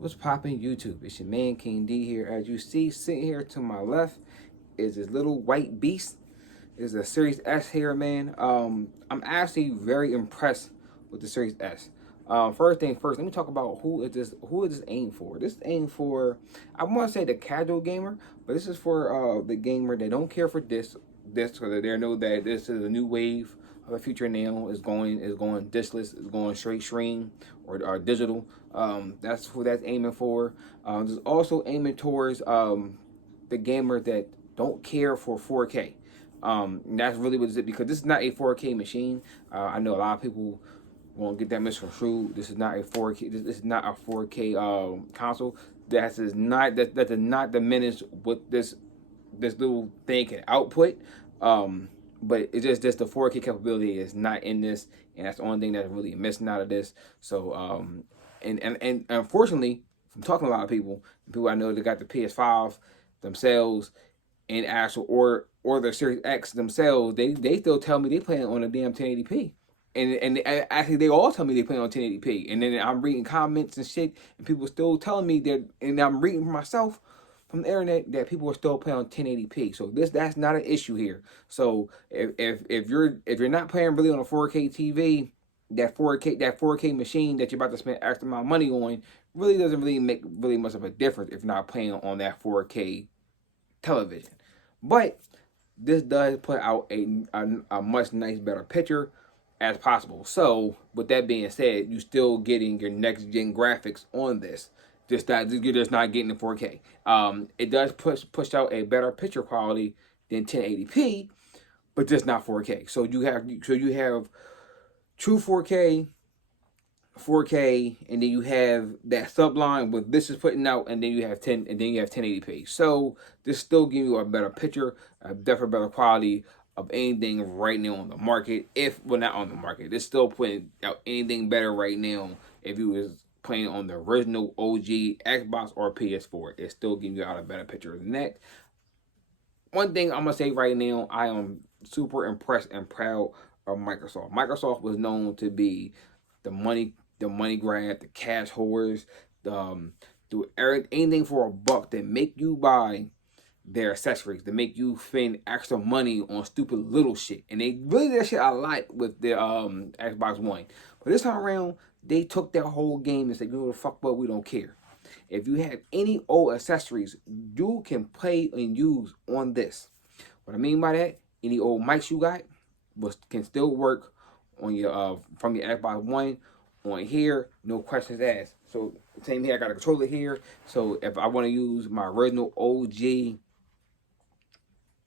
What's poppin' YouTube? It's your man King D here. As you see, sitting here to my left is this little white beast. It's a Series S here, man. I'm actually very impressed with the Series S. First thing first, let me talk about who is this aimed for. This is aimed for, I want to say, the casual gamer, but this is for the gamer that don't care for this, because they know that this is a new wave of the future now. Is going diskless, is going straight stream or digital. That's who that's aiming for. There's also aiming towards the gamer that don't care for 4K. That's really what it is, because this is not a 4K machine. I know a lot of people won't get that misconstrued. This is not a 4K. This is not a 4K console. That does not diminish what this little thing can output. But it's just the 4K capability is not in this, and that's the only thing that's really missing out of this. So and unfortunately, from talking to a lot of people I know that got the PS5 themselves, and actual or the Series X themselves, they still tell me they playing on a damn 1080p. Actually, they all tell me they playing on 1080p. And then I'm reading comments and shit, and people still telling me that, and I'm reading for myself from the internet that people are still playing on 1080p. So that's not an issue here. So if you're not playing really on a 4K TV, that 4K machine that you're about to spend extra amount of money on really doesn't really make really much of a difference if you're not playing on that 4K television. But this does put out a much nice better picture as possible. So with that being said, you still getting your next gen graphics on this. Just that you're just not getting the 4K. It does push out a better picture quality than 1080p, but just not 4K. So you have true 4K, and then you have that subline with this is putting out, and then you have 1080p. So this still give you a better picture, a definitely better quality of anything right now on the market. If well, not on the market, it's still putting out anything better right now. If you was playing on the original OG Xbox or PS4, it's still giving you out a better picture than that. One thing I'm gonna say right now, I am super impressed and proud of Microsoft. Microsoft was known to be the money grab, the cash whores, do anything for a buck that make you buy their accessories, to make you spend extra money on stupid little shit. And they really did that shit a lot with the Xbox One. But this time around, they took their whole game and said, you know the fuck, but we don't care. If you have any old accessories, you can play and use on this. What I mean by that, any old mics you got can still work on your from your Xbox One on here, no questions asked. So same here, I got a controller here. So if I want to use my original OG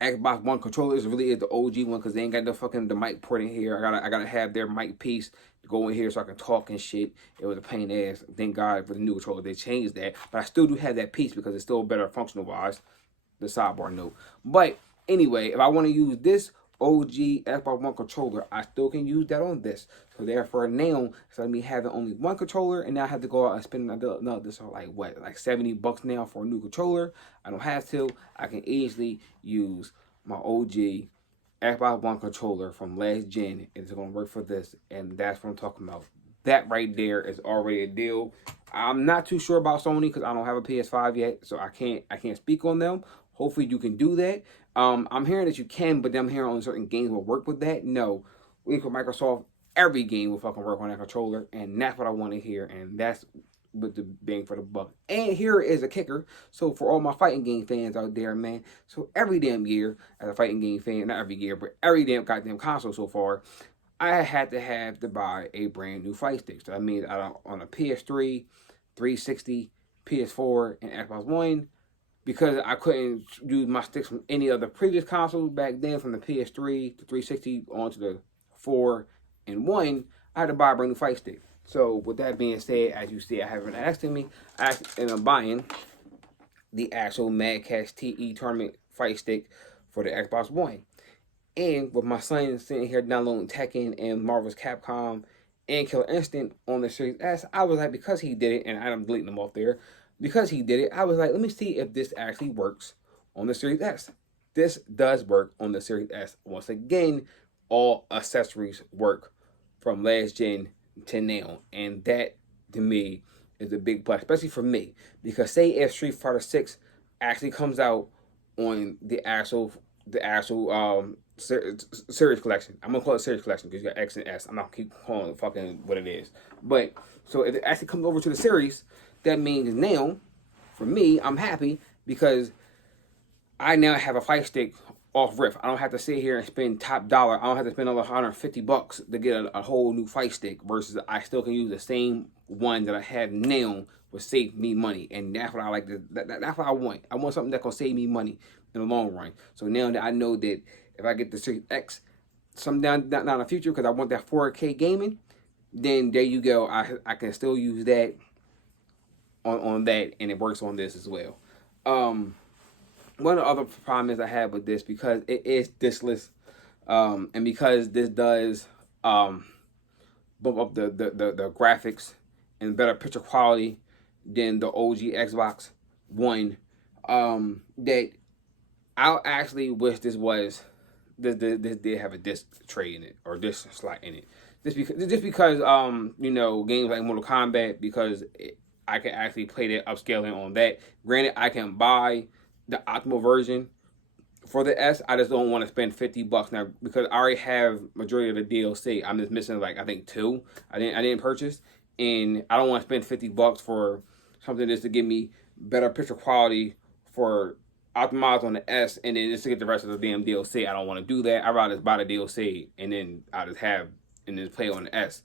Xbox One controller, is really is the OG one, because they ain't got the mic port in here. I gotta have their mic piece to go in here so I can talk and shit. It was a pain in the ass. Thank God for the new controller they changed that, but I still do have that piece because it's still better functional wise. The sidebar note, but anyway, if I want to use this OG Xbox One controller, I still can use that on this. So therefore now, instead of me having only one controller, and now I have to go out and spend another this are like what, like $70 now for a new controller. I don't have to. I can easily use my OG Xbox One controller from last gen. It's gonna work for this, and that's what I'm talking about. That right there is already a deal. I'm not too sure about Sony because I don't have a PS5 yet, so I can't speak on them. Hopefully you can do that. I'm hearing that you can, but I'm hearing only certain games will work with that. No, we for Microsoft, every game will fucking work on that controller, and that's what I want to hear, and that's with the bang for the buck. And here is a kicker. So for all my fighting game fans out there, man, so every damn year as a fighting game fan, not every year, but every damn goddamn console so far, I had to have to buy a brand new fight stick. So I mean, on a PS3, 360, PS4, and Xbox One, because I couldn't use my sticks from any other previous consoles back then, from the PS3 to 360 onto the 4 and 1, I had to buy a brand new fight stick. So with that being said, as you see, I have an asking me, and I'm buying the actual Mad Catz TE Tournament fight stick for the Xbox One. And with my son sitting here downloading Tekken and Marvel's Capcom and Killer Instinct on the Series S, I was like, because he did it, and I'm deleting them off there, because he did it, I was like, let me see if this actually works on the Series S. This does work on the Series S. Once again, all accessories work from last gen to now, and that to me is a big plus, especially for me. Because say if Street Fighter 6 actually comes out on the actual series collection. I'm gonna call it series collection because you got X and S. I'm not keep calling it fucking what it is. But so if it actually comes over to the series, that means now, for me, I'm happy because I now have a fight stick off Rift. I don't have to sit here and spend top dollar. I don't have to spend over $150 to get a whole new fight stick versus I still can use the same one that I have now, would save me money. And that's what I like to, that's what I want. I want something that can save me money in the long run. So now that I know that if I get the Series X some down in the future because I want that 4K gaming, then there you go. I can still use that on that, and it works on this as well. One of the other problems I have with this, because it is diskless, and because this does bump up the graphics and better picture quality than the OG Xbox One, that I actually wish this did have a disc tray in it or disc slot in it. Just because you know, games like Mortal Kombat, because I can actually play that upscaling on that. Granted, I can buy the optimal version for the S. I just don't want to spend $50 now because I already have majority of the DLC. I'm just missing like I think 2. I didn't purchase, and I don't want to spend $50 for something just to give me better picture quality for optimized on the S, and then just to get the rest of the damn DLC. I don't want to do that. I'd rather just buy the DLC and then I just have and then play on the S.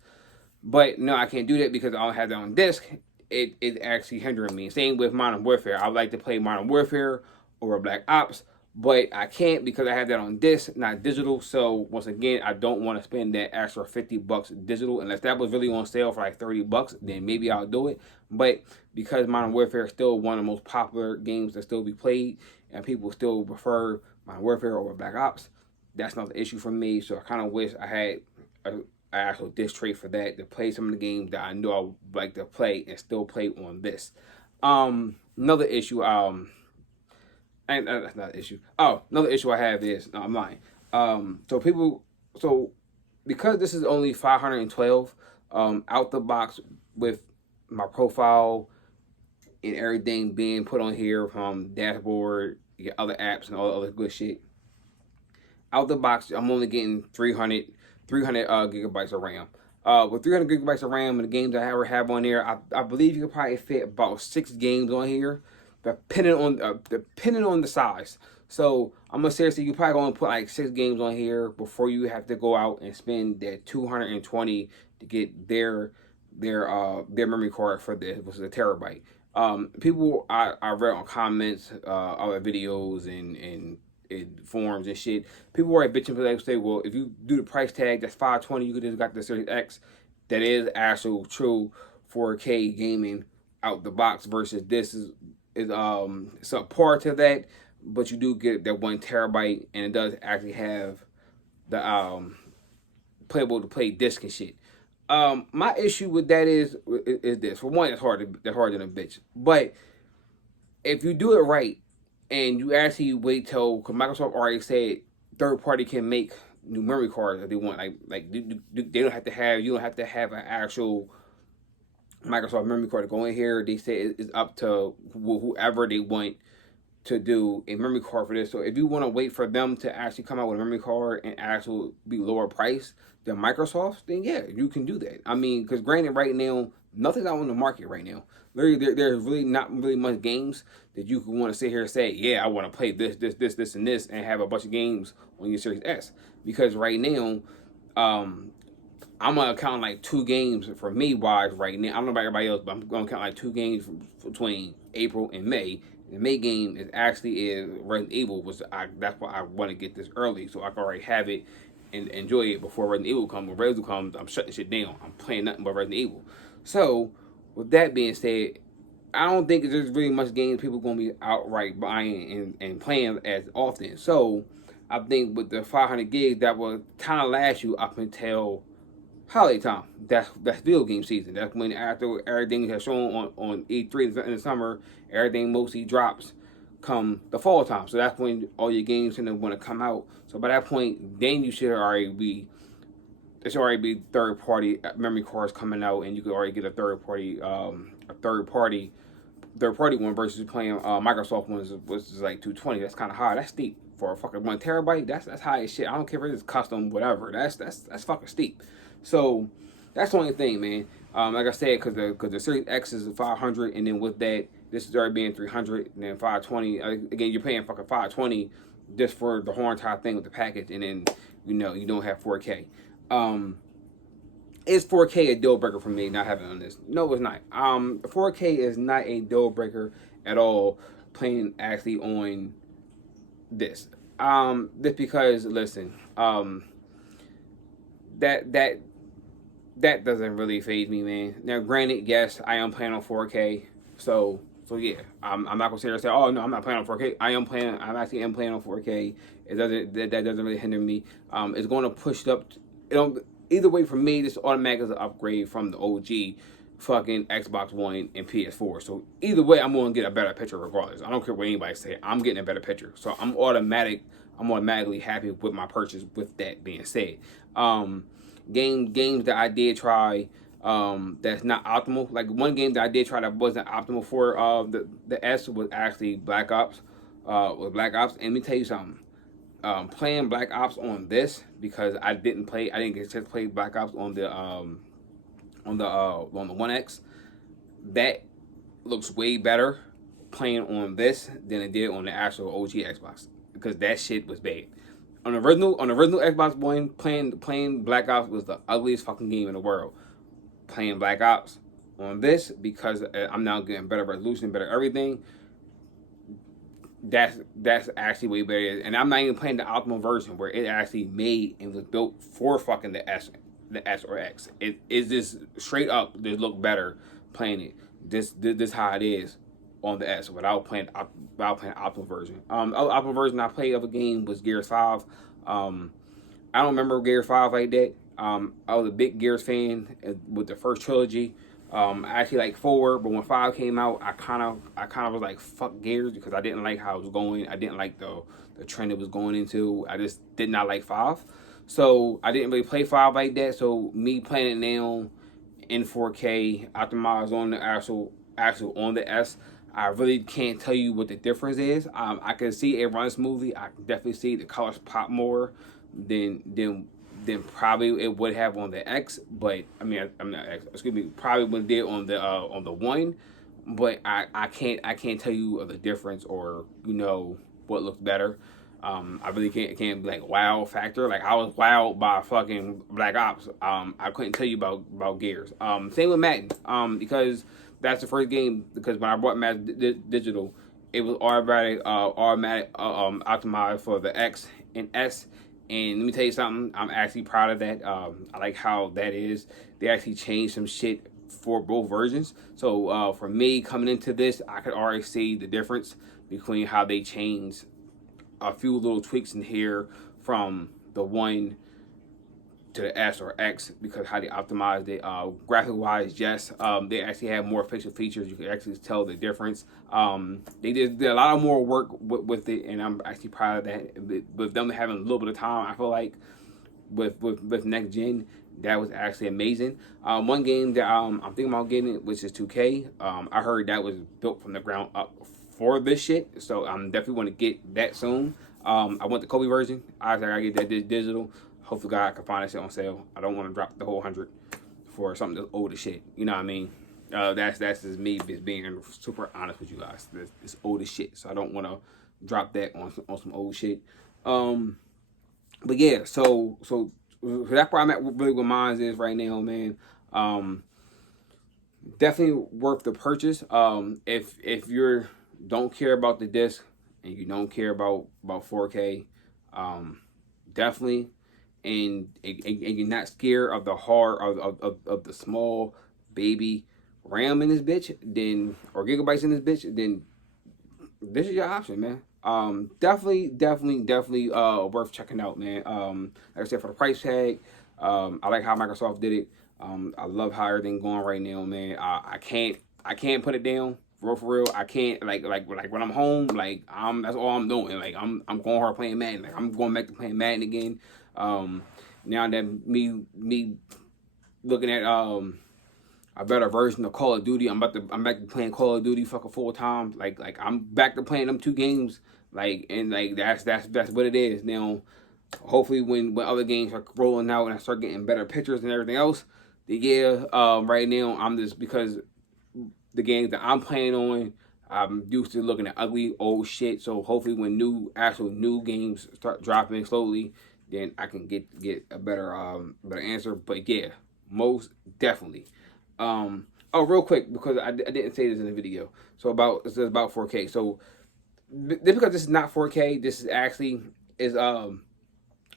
But no, I can't do that because I don't have that on disc. It is actually hindering me. Same with Modern Warfare. I like to play Modern Warfare over Black Ops, but I can't because I have that on disc, not digital. So once again, I don't want to spend that extra $50 digital unless that was really on sale for like $30. Then maybe I'll do it. But because Modern Warfare is still one of the most popular games that still be played, and people still prefer Modern Warfare over Black Ops, that's not the issue for me. So I kind of wish I had an actual disc tray for that to play some of the games that I know I would like to play and still play on this. Another issue, and that's not an issue. Oh, another issue I have is, no, I'm lying. So because this is only 512 out the box with my profile and everything being put on here from dashboard, you get other apps and all the other good shit. Out the box, I'm only getting 300 gigabytes of RAM. With 300 gigabytes of RAM and the games I ever have on there, I believe you could probably fit about 6 games on here, depending on the size. So I'm gonna seriously, you probably gonna put like 6 games on here before you have to go out and spend that 220 to get their memory card for this, which is a terabyte. People I read on comments, other videos and forums and shit. People were bitching because they say, well, if you do the price tag, that's $520. You could just got the Series X. That is actual true 4K gaming out the box versus this is subpar to that, but you do get that 1 terabyte, and it does actually have the playable to play disc and shit. My issue with that is this. For one, it's harder than a bitch. But if you do it right and you actually wait till, because Microsoft already said third party can make new memory cards if they want. Like they don't have to have, you don't have to have an actual Microsoft memory card to go in here. They say it's up to whoever they want to do a memory card for this. So if you want to wait for them to actually come out with a memory card and actually be lower price than Microsoft, then yeah, you can do that. I mean, because granted, right now, nothing's out on the market right now. There's really not really much games that you can want to sit here and say, yeah, I want to play this, and this, and have a bunch of games on your Series S. Because right now, I'm gonna count like 2 games for me wise right now. I don't know about everybody else, but I'm gonna count like 2 games between April and May. The May game is Resident Evil, that's why I want to get this early so I can already have it and enjoy it before Resident Evil comes. When Resident Evil comes, I'm shutting shit down. I'm playing nothing but Resident Evil. So with that being said, I don't think there's really much games people gonna be outright buying and playing as often. So I think with the 500 gigs, that will kind of last you up until holiday time. That's video game season. That's when after everything has shown on E3 in the summer, everything mostly drops come the fall time. So that's when all your games want to come out. So by that point, then you should already be there should already be third party memory cards coming out, and you could already get a third party one versus playing Microsoft ones, which is like 220. That's kind of high. That's steep for a fucking 1 terabyte. That's high as shit. I don't care if it's custom, whatever. That's fucking steep. So that's the only thing, man. Like I said, because the Series X is 500, and then with that, this is already being 300, and then 520. Again, you're paying fucking 520 just for the whole entire thing with the package, and then you don't have 4K. Is 4K a deal breaker for me not having on this? No, it's not. 4K is not a deal breaker at all. Playing actually on this. Just because, listen, that doesn't really faze me, man. Now, granted, yes, I am playing on 4K, so yeah, I'm not gonna sit here and say, oh no, I'm not playing on 4K. I'm actually playing on 4K. That doesn't really hinder me. It's going to push it up. Either way, for me, this automatic is an upgrade from the OG fucking Xbox One and PS4. So either way, I'm going to get a better picture regardless. I don't care what anybody say. I'm getting a better picture. So I'm automatically happy with my purchase. With that being said, games that I did try that's not optimal. Like one game that I did try that wasn't optimal for the S was actually Black Ops. And let me tell you something. Playing Black Ops on this, because I didn't get a chance to play Black Ops on the 1X. That looks way better playing on this than it did on the actual OG Xbox, because that shit was bad. On the original Xbox One, playing Black Ops was the ugliest fucking game in the world. Playing Black Ops on this, because I'm now getting better resolution, better everything. That's actually way better, and I'm not even playing the optimal version where it actually made and was built for fucking the S or X. It is just straight up. They look better playing it. This how it is on the S without playing optimal version. Optimal version I played of a game was Gears 5. I don't remember Gears 5 like that. I was a big Gears fan with the first trilogy. I actually like 4, but when 5 came out, I kind of was like, fuck Gears, because I didn't like how it was going. I didn't like the trend it was going into. I just did not like 5. So I didn't really play 5 like that. So me playing it now in 4K, optimized on the actual on the S, I really can't tell you what the difference is. I can see it runs smoothly. I can definitely see the colors pop more than probably it would have on the X, but I'm not X. Excuse me, probably would have did on the One, but I can't tell you the difference, or what looks better. I really can't be like wow factor. Like I was wowed by fucking Black Ops. I couldn't tell you about Gears. Same with Madden. Because that's the first game. Because when I bought Madden Digital, it was automatic optimized for the X and S. And let me tell you something, I'm actually proud of that. I like how that is. They actually changed some shit for both versions. So for me, coming into this, I could already see the difference between how they changed a few little tweaks in here from the One to the S or X, because how they optimized it. Graphic wise, yes, they actually have more facial features. You can actually tell the difference. They did a lot of more work with it, and I'm actually proud of that. With them having a little bit of time, I feel like with next gen, that was actually amazing. One game that I'm thinking about getting, which is 2K. I heard that was built from the ground up for this shit, so I'm definitely want to get that soon. I want the Kobe version. I gotta get that digital. Hopefully, God, I can find that shit on sale. I don't want to drop the whole 100 for something that's old as shit. You know what I mean? That's just me just being super honest with you guys. It's old as shit, so I don't want to drop that on some old shit. But yeah, so that's where I'm at. Really, what mine is right now, man. Definitely worth the purchase. If you don't care about the disc and you don't care about 4K, definitely. And you're not scared of the hard of the small baby RAM in this bitch, then, or gigabytes in this bitch, then this is your option, man. Definitely worth checking out, man. Like I said, for the price tag, I like how Microsoft did it. I love how everything going right now, man. I can't put it down. For real, I can't like when I'm home, like that's all I'm doing. Like I'm going hard playing Madden. Like I'm going back to playing Madden again. now that me looking at a better version of Call of Duty. I'm back to playing Call of Duty fucking full time. Like I'm back to playing them 2 games. Like, and like that's what it is now. Hopefully when other games are rolling out and I start getting better pictures and everything else, yeah. Right now I'm just, because the games that I'm playing on, I'm used to looking at ugly old shit. So hopefully when actual new games start dropping slowly, then I can get a better answer. But yeah, most definitely. Oh, real quick, because I didn't say this in the video. So this is about 4K. So because this is not 4K, this is actually is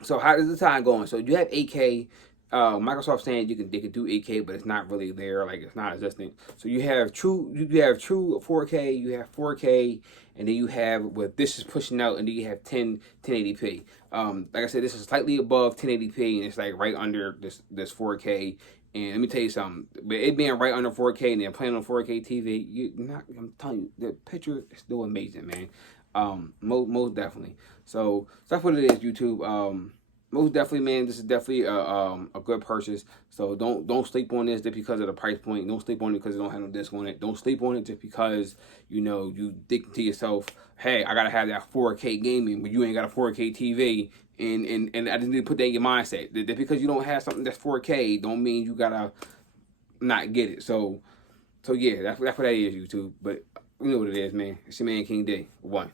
So how is the time going? So you have 8K. Microsoft saying they can do 8K, but it's not really there. Like, it's not existing. So you have true 4K, you have 4K, and then you have what this is pushing out, and then you have 1080p. Like I said, this is slightly above 1080p, and it's like right under this 4K. And let me tell you something. But it being right under 4K and then playing on 4K TV, I'm telling you, the picture is still amazing, man. Most definitely. So that's what it is, YouTube. Most definitely, man, this is definitely a good purchase. So don't sleep on this just because of the price point. Don't sleep on it because it don't have no disc on it. Don't sleep on it just because you think to yourself, hey, I gotta have that 4K gaming, but you ain't got a 4K TV. And I just need to put that in your mindset. That because you don't have something that's 4K, don't mean you gotta not get it. So yeah, that's what that is, YouTube. But you know what it is, man. It's your man King D. 1.